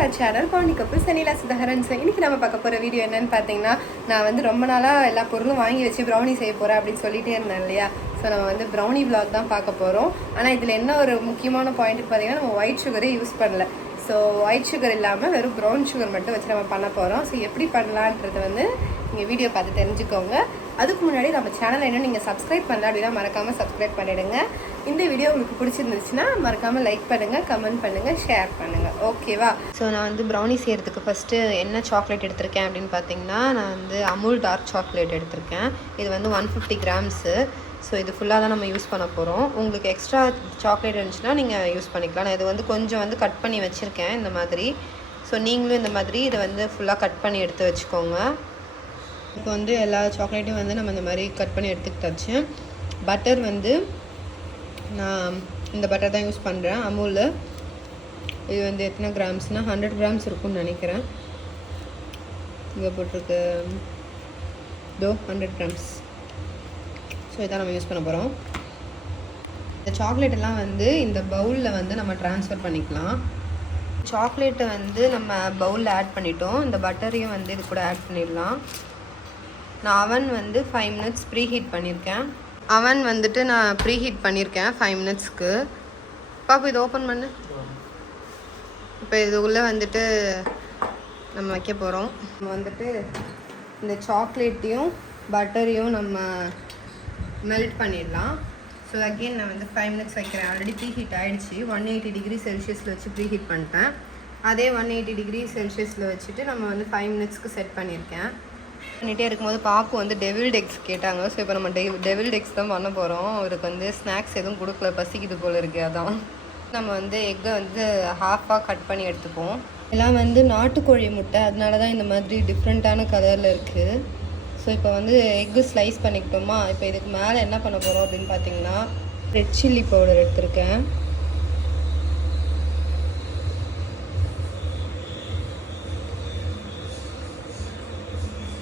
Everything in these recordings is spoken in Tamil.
our channel Pondy couple Sennilaa Sudhaharan. So இன்னைக்கு நாம பார்க்க போற வீடியோ என்னன்னு பாத்தீங்கன்னா நான் வந்து ரொம்ப நாளா எல்லா பொருளும் வாங்கி வச்சு brownie செய்ய போறேன் அப்படி சொல்லிட்டே இருந்தேன் இல்லையா. சோ நம்ம வந்து brownie vlog தான் பார்க்க போறோம். ஆனா இதுல என்ன ஒரு முக்கியமான பாயிண்ட் பாத்தீங்கன்னா நம்ம white sugar யூஸ் பண்ணல. ஸோ ஒயிட் சுகர் இல்லாமல் வெறும் ப்ரௌன் சுகர் மட்டும் வச்சு நம்ம பண்ண போகிறோம். ஸோ எப்படி பண்ணலான்றது வந்து நீங்கள் வீடியோ பார்த்து தெரிஞ்சுக்கோங்க. அதுக்கு முன்னாடி நம்ம சேனலை இன்னும் நீங்கள் சப்ஸ்கிரைப் பண்ணல அப்படின்னா மறக்காமல் சப்ஸ்கிரைப் பண்ணிவிடுங்க. இந்த வீடியோ உங்களுக்கு பிடிச்சிருந்துச்சுன்னா மறக்காமல் லைக் பண்ணுங்கள், கமெண்ட் பண்ணுங்கள், ஷேர் பண்ணுங்கள். ஓகேவா? ஸோ நான் வந்து ப்ரௌனி செய்கிறதுக்கு ஃபஸ்ட்டு என்ன சாக்லேட் எடுத்திருக்கேன் அப்படின்னு பார்த்தீங்கன்னா நான் வந்து அமுல் டார்க் சாக்லேட் எடுத்திருக்கேன். இது வந்து 150 கிராம்ஸு. ஸோ இது ஃபுல்லாக தான் நம்ம யூஸ் பண்ண போகிறோம். உங்களுக்கு எக்ஸ்ட்ரா சாக்லேட் இருந்துச்சுன்னா நீங்கள் யூஸ் பண்ணிக்கலாம். நான் இது வந்து கொஞ்சம் வந்து கட் பண்ணி வச்சுருக்கேன் இந்த மாதிரி. ஸோ நீங்களும் இந்த மாதிரி இதை வந்து ஃபுல்லாக கட் பண்ணி எடுத்து வச்சுக்கோங்க. இப்போ வந்து எல்லா சாக்லேட்டையும் வந்து நம்ம இந்த மாதிரி கட் பண்ணி எடுத்துக்கிட்டாச்சு. பட்டர் வந்து நான் இந்த பட்டர் தான் யூஸ் பண்ணுறேன், அமுல். இது வந்து எத்தனை கிராம்ஸ்னால் 100 கிராம்ஸ் இருக்கும்னு நினைக்கிறேன். இங்கே போட்டிருக்கு 100 கிராம்ஸ். ஸோ இதான் நம்ம யூஸ் பண்ண போகிறோம். இந்த சாக்லேட் எல்லாம் வந்து இந்த பவுலில் வந்து நம்ம ட்ரான்ஸ்ஃபர் பண்ணிக்கலாம். சாக்லேட்டை வந்து நம்ம பவுலில் ஆட் பண்ணிட்டோம். இந்த பட்டரையும் வந்து இது கூட ஆட் பண்ணிடலாம். நான் அவன் வந்து 5 மினிட்ஸ் ப்ரீ ஹீட் பண்ணியிருக்கேன். அவன் வந்துட்டு நான் ப்ரீ ஹீட் பண்ணியிருக்கேன் 5 மினிட்ஸ்க்கு. பாப்பா இது ஓப்பன் பண்ணு. இப்போ இது உள்ளே வந்துட்டு நம்ம வைக்க போகிறோம். நம்ம வந்துட்டு இந்த சாக்லேட்டையும் பட்டரையும் நம்ம மெல்ட் பண்ணிடலாம். ஸோ அகெயின் நான் வந்து 5 மினிட்ஸ் வைக்கிறேன். ஆல்ரெடி ப்ரீ ஹீட் ஆகிடுச்சு. 180 டிகிரி செல்சியஸில் வச்சு ப்ரீ ஹீட் பண்ணிட்டேன். அதே 180 டிகிரி செல்சியஸில் வச்சுட்டு நம்ம வந்து 5 மினிட்ஸ்க்கு செட் பண்ணியிருக்கேன். பண்ணிகிட்டே இருக்கும்போது பாப்பு வந்து டெவில்ட் எக்ஸ் கேட்டாங்க. ஸோ இப்போ நம்ம டெவில்ட் எக்ஸ் தான் பண்ண போகிறோம். அவருக்கு வந்து ஸ்நாக்ஸ் எதுவும் கொடுக்கல, பசிக்குது போல் இருக்குது. அதான் நம்ம வந்து எக்கை வந்து ஹாஃபாக கட் பண்ணி எடுத்துப்போம். எல்லாம் வந்து நாட்டுக்கோழி முட்டை, அதனால தான் இந்த மாதிரி டிஃப்ரெண்ட்டான கலரில் இருக்குது. ஸோ இப்போ வந்து எக்கு ஸ்லைஸ் பண்ணிக்கிட்டோமா. இப்போ இதுக்கு மேலே என்ன பண்ண போகிறோம் அப்படின்னு பார்த்தீங்கன்னா ரெட் சில்லி பவுடர் எடுத்திருக்கேன்.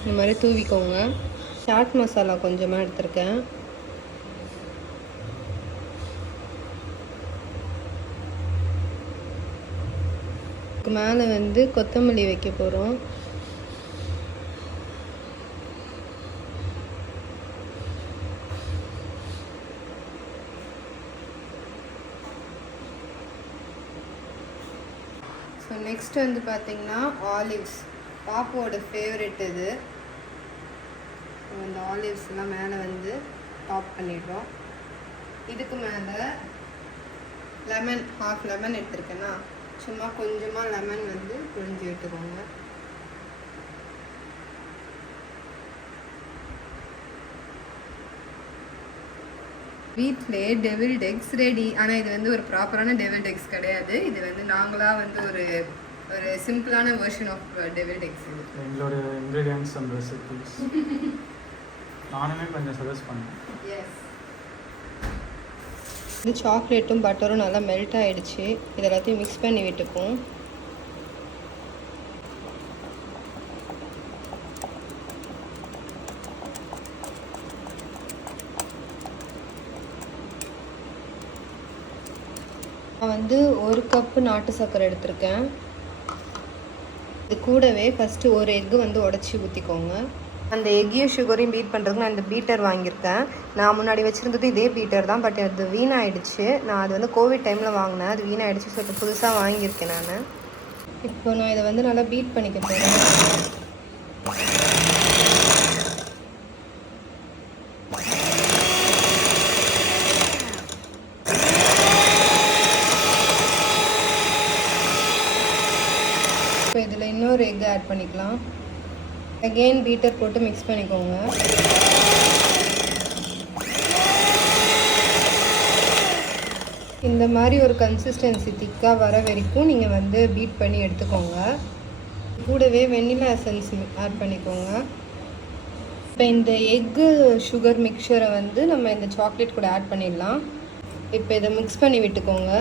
இந்த மாதிரி தூவிக்கோங்க. சாட் மசாலா கொஞ்சமாக எடுத்திருக்கேன். இதுக்கு மேலே வந்து கொத்தமல்லி வைக்க போகிறோம். ஸோ நெக்ஸ்ட் வந்து பார்த்திங்கன்னா ஆலிவ்ஸ், பாப்போட ஃபேவரெட் இது. இந்த ஆலிவ்ஸ்லாம் மேலே வந்து டாப் பண்ணிடுறோம். இதுக்கு மேலே லெமன், ஹாஃப் லெமன் எடுத்துருக்கேன்னா சும்மா கொஞ்சமாக லெமன் வந்து புழிஞ்சு விட்டுக்கோங்க. வீட்டிலே டெவில்ட் எக்ஸ் ரெடி. ஆனால் இது வந்து ஒரு ப்ராப்பரான டெவில்ட் எக்ஸ் கிடையாது. இது வந்து நாங்களாக வந்து ஒரு சிம்பிளான வெர்ஷன் ஆஃப் டெவில்ட் எக்ஸ். இது எங்களோட இன்க்ரீடியன்ட்ஸ் அண்ட் ரெசிபீஸ் நானுமே கொஞ்சம் சஜஸ்ட் பண்ணேன். எஸ், இது சாக்லேட்டும் பட்டரும் நல்லா மெல்ட் ஆகிடுச்சு. இது எல்லாத்தையும் மிக்ஸ் பண்ணி விட்டுப்போம். நான் வந்து 1 கப்பு நாட்டு சர்க்கரை எடுத்திருக்கேன். இது கூடவே ஃபஸ்ட்டு ஒரு எக்கு வந்து உடச்சி ஊற்றிக்கோங்க. அந்த எக்கையும் சுகரையும் பீட் பண்ணுறதுக்கு நான் இந்த பீட்டர் வாங்கியிருக்கேன். நான் முன்னாடி வச்சுருந்தது இதே பீட்டர் தான், பட் அது வீணாகிடுச்சு. நான் அது வந்து கோவிட் டைமில் வாங்கினேன், அது வீணாகிடுச்சு. ஸோ இப்போ புதுசாக வாங்கியிருக்கேன் நான். இப்போ நான் இதை வந்து நல்லா பீட் பண்ணிக்க போகிறேன். இப்போ இதில் இன்னொரு எக் ஆட் பண்ணிக்கலாம். அகெயின் பீட்டர் போட்டு மிக்ஸ் பண்ணிக்கோங்க. இந்த மாதிரி ஒரு கன்சிஸ்டன்சி திக்காக வர வரைக்கும் நீங்கள் வந்து பீட் பண்ணி எடுத்துக்கோங்க. கூடவே வெண்ணிலா எசன்ஸ் ஆட் பண்ணிக்கோங்க. இப்போ இந்த எக்கு சுகர் மிக்சரை வந்து நம்ம இந்த சாக்லேட் கூட ஆட் பண்ணிடலாம். இப்போ இதை மிக்ஸ் பண்ணி விட்டுக்கோங்க.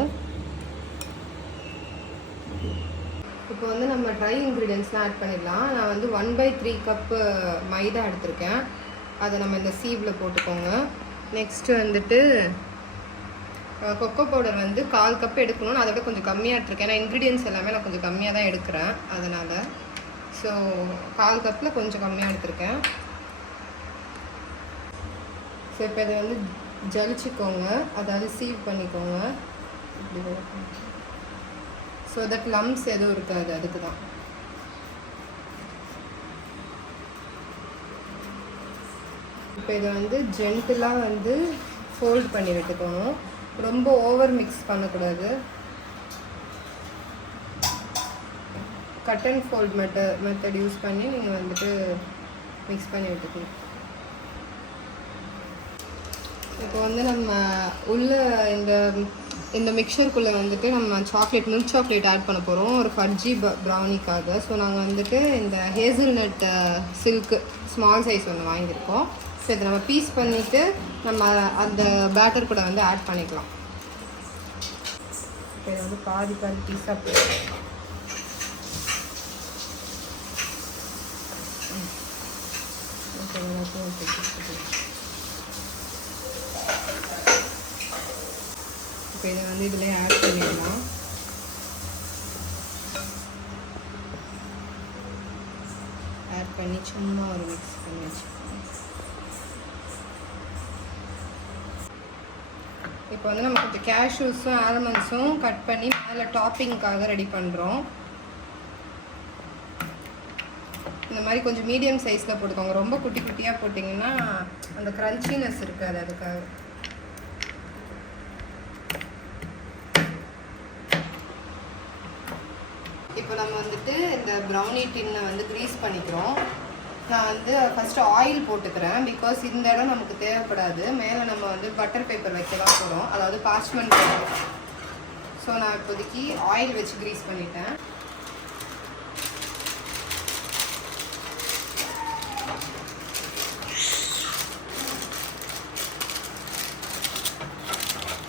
இப்போ வந்து நம்ம ட்ரை இன்க்ரீடியன்ட்ஸ்லாம் ஆட் பண்ணிடலாம். நான் வந்து 1/3 கப்பு மைதா எடுத்திருக்கேன். அதை நம்ம இந்த சீவில் போட்டுக்கோங்க. நெக்ஸ்ட்டு வந்துட்டு கொக்கோ பவுடர் வந்து 1/4 கப் எடுக்கணும். அதை விட கொஞ்சம் கம்மியாக எடுத்துருக்கேன். ஏன்னா இன்க்ரீடியன்ஸ் எல்லாமே நான் கொஞ்சம் கம்மியாக தான் எடுக்கிறேன். அதனால் ஸோ 1/4 கப்பில் கொஞ்சம் கம்மியாக எடுத்துருக்கேன். ஸோ இப்போ இதை வந்து ஜலிச்சுக்கோங்க, அதாவது சீவ் பண்ணிக்கோங்க இப்படி ஸோ தட் லம்ஸ் எதுவும் இருக்காது. அதுக்கு தான். இப்போ இதை வந்து ஜென்டிலாக வந்து ஃபோல்ட் பண்ணி விட்டுக்கணும். ரொம்ப ஓவர் மிக்ஸ் பண்ணக்கூடாது. Cut and fold method use பண்ணி நீங்கள் வந்துட்டு மிக்ஸ் பண்ணி விட்டுக்கணும். இப்போ வந்து நம்ம உள்ள இந்த மிக்சருக்குள்ளே வந்துட்டு நம்ம மில்க் சாக்லேட் ஆட் பண்ண போகிறோம் ஒரு ஃபட்ஜி ப்ரௌனிக்காக. ஸோ நாங்கள் வந்துட்டு இந்த ஹேசல்நட் சில்க்கு ஸ்மால் சைஸ் ஒன்று வாங்கியிருக்கோம். ஸோ இதை நம்ம பீஸ் பண்ணிவிட்டு நம்ம அந்த பேட்டர் கூட வந்து ஆட் பண்ணிக்கலாம். இப்போ இதை வந்து பாதி பீஸாக போட்டுக்கலாம். இப்போ இதை வந்து இதில் ஆட் பண்ணிடலாம். ஆட் பண்ணி சும்மா ஒரு மிக்ஸ் பண்ணி வச்சுக்கோங்க. இப்போ வந்து நம்ம கொஞ்சம் கேஷ்யூஸும் ஆல்மண்ட்ஸும் கட் பண்ணி மேலே டாப்பிங்காக ரெடி பண்ணுறோம். இந்த மாதிரி கொஞ்சம் மீடியம் சைஸில் போட்டுக்கோங்க. ரொம்ப குட்டி குட்டியாக போட்டிங்கன்னா அந்த க்ரன்ச்சினஸ் இருக்காது. அதுக்காக இப்போ நம்ம வந்துட்டு இந்த ப்ரௌனி டின்னை வந்து க்ரீஸ் பண்ணிக்கிறோம். நான் வந்து ஃபஸ்ட்டு ஆயில் போட்டுக்கிறேன். பிகாஸ் இந்த இடம் நமக்கு தேவைப்படாது. மேலே நம்ம வந்து பட்டர் பேப்பர் வைக்கலாம் போகிறோம், அதாவது பார்ச்மெண்ட் பேப்பர். ஸோ நான் இப்போதைக்கு ஆயில் வச்சு க்ரீஸ் பண்ணிட்டேன்.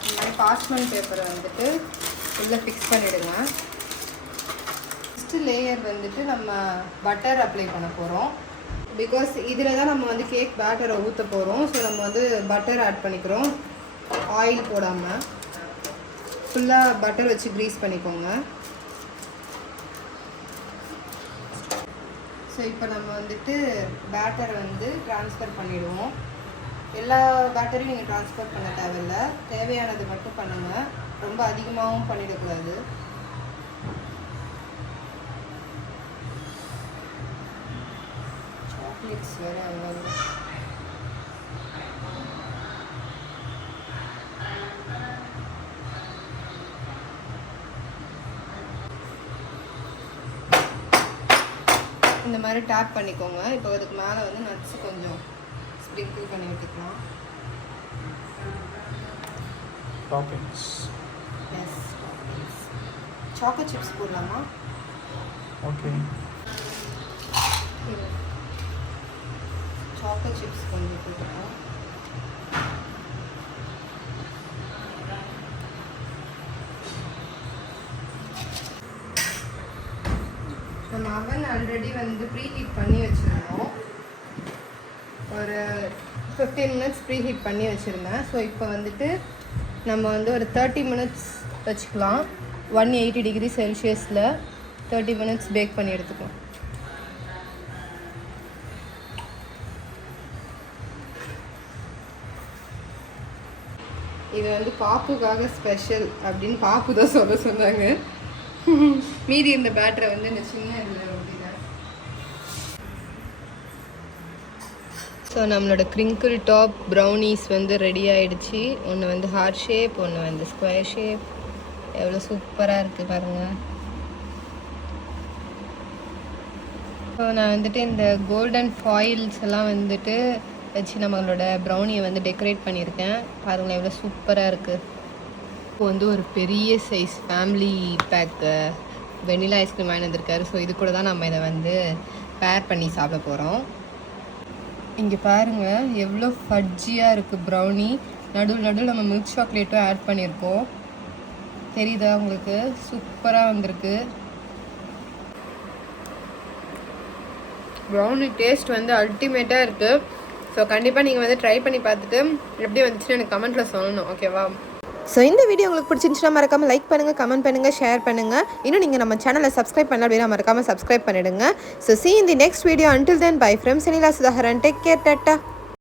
இந்த மாதிரி பார்ச்மெண்ட் பேப்பரை வந்துட்டு உள்ளே ஃபிக்ஸ் பண்ணிவிடுங்க. ஃபஸ்ட்டு லேயர் வந்துட்டு நம்ம பட்டர் அப்ளை பண்ண போகிறோம். பிகாஸ் இதில் தான் நம்ம வந்து கேக் பேட்டரை ஊற்ற போகிறோம். ஸோ நம்ம வந்து பட்டர் ஆட் பண்ணிக்கிறோம், ஆயில் போடாமல். ஃபுல்லாக பட்டர் வச்சு க்ரீஸ் பண்ணிக்கோங்க. ஸோ இப்போ நம்ம வந்துட்டு பேட்டரை வந்து ட்ரான்ஸ்ஃபர் பண்ணிவிடுவோம். எல்லா பேட்டரையும் நீங்கள் ட்ரான்ஸ்ஃபர் பண்ண தேவையில்லை, தேவையானது மட்டும் பண்ணுங்கள். ரொம்ப அதிகமாகவும் பண்ணிடக்கூடாது. சாக்லேட்ஸ் வேறு அவ்வளோ இந்த மாதிரி டேப் பண்ணிக்கோங்க. இப்போ அதுக்கு மேலே வந்து நட்ஸ் கொஞ்சம் ஸ்ப்ரிங்கிள் பண்ணி விட்டுக்கலாம். Toppings. Yes, toppings. Choco chips போடலாமா? ஓகே. சாக்கோ சிப்ஸ் கொஞ்சம் போட்டுக்கலாம். நம்ம அவன் ஆல்ரெடி வந்து ப்ரீ ஹீட் பண்ணி வச்சுருந்தோம். ஒரு 15 மினிட்ஸ் ப்ரீ ஹீட் பண்ணி வச்சுருந்தேன். ஸோ இப்போ வந்துட்டு நம்ம வந்து ஒரு 30 மினிட்ஸ் வச்சுக்கலாம். 180 டிகிரி செல்சியஸில் 30 மினிட்ஸ் பேக் பண்ணி எடுத்துக்கலாம். இது வந்து பாப்புக்காக ஸ்பெஷல் அப்படின்னு பாப்பு தான் சொல்ல சொன்னாங்க. மீதி இந்த பேட்டரை வந்து இந்த சின்ன இதில் ஊற்றினேன். ஸோ நம்மளோட கிரிங்கிள் டாப் ப்ரௌனிஸ் வந்து ரெடி ஆகிடுச்சு. ஒன்று வந்து ஹார்ட் ஷேப், ஒன்று வந்து ஸ்கொயர் ஷேப். எவ்வளோ சூப்பராக இருக்குது பாருங்கள். ஸோ நான் வந்துட்டு இந்த கோல்டன் ஃபாயில்ஸ் எல்லாம் வந்துட்டு வச்சு நம்மளோட ப்ரௌனியை வந்து டெக்கரேட் பண்ணியிருக்கேன். பாருங்கள் எவ்வளோ சூப்பராக இருக்குது. இப்போ வந்து ஒரு பெரிய size family pack vanilla ice cream வாங்கி வந்திருக்காரு. ஸோ இது கூட தான் நம்ம இதை வந்து பேர் பண்ணி சாப்பிட போகிறோம். இங்கே பாருங்கள் எவ்வளோ ஃபட்ஜியாக இருக்குது ப்ரௌனி. நடுவில் நம்ம மில்க் சாக்லேட்டும் ஆட் பண்ணியிருக்கோம். தெரியுதா உங்களுக்கு? சூப்பராக வந்திருக்கு. ப்ரௌனி டேஸ்ட் வந்து அல்டிமேட்டாக இருக்குது. ஸோ கண்டிப்பாக நீங்கள் வந்து ட்ரை பண்ணி பார்த்துட்டு எப்படி வந்துச்சுன்னு எனக்கு கமெண்ட்டில் சொல்லணும், ஓகேவா? ஸோ இந்த வீடியோ உங்களுக்கு பிடிச்சிருந்துச்சுன்னா மறக்காமல் லைக் பண்ணுங்கள், கமெண்ட் பண்ணுங்கள், ஷேர் பண்ணுங்கள். இன்னும் நீங்கள் நம்ம சேனலை சப்ஸ்கிரைப் பண்ணல அப்படின்னா மறக்காமல் சப்ஸ்கிரைப் பண்ணிவிடுங்க. So see in the next video. Until then, bye from Sennilaa Sudhaharan. Take care. Tata.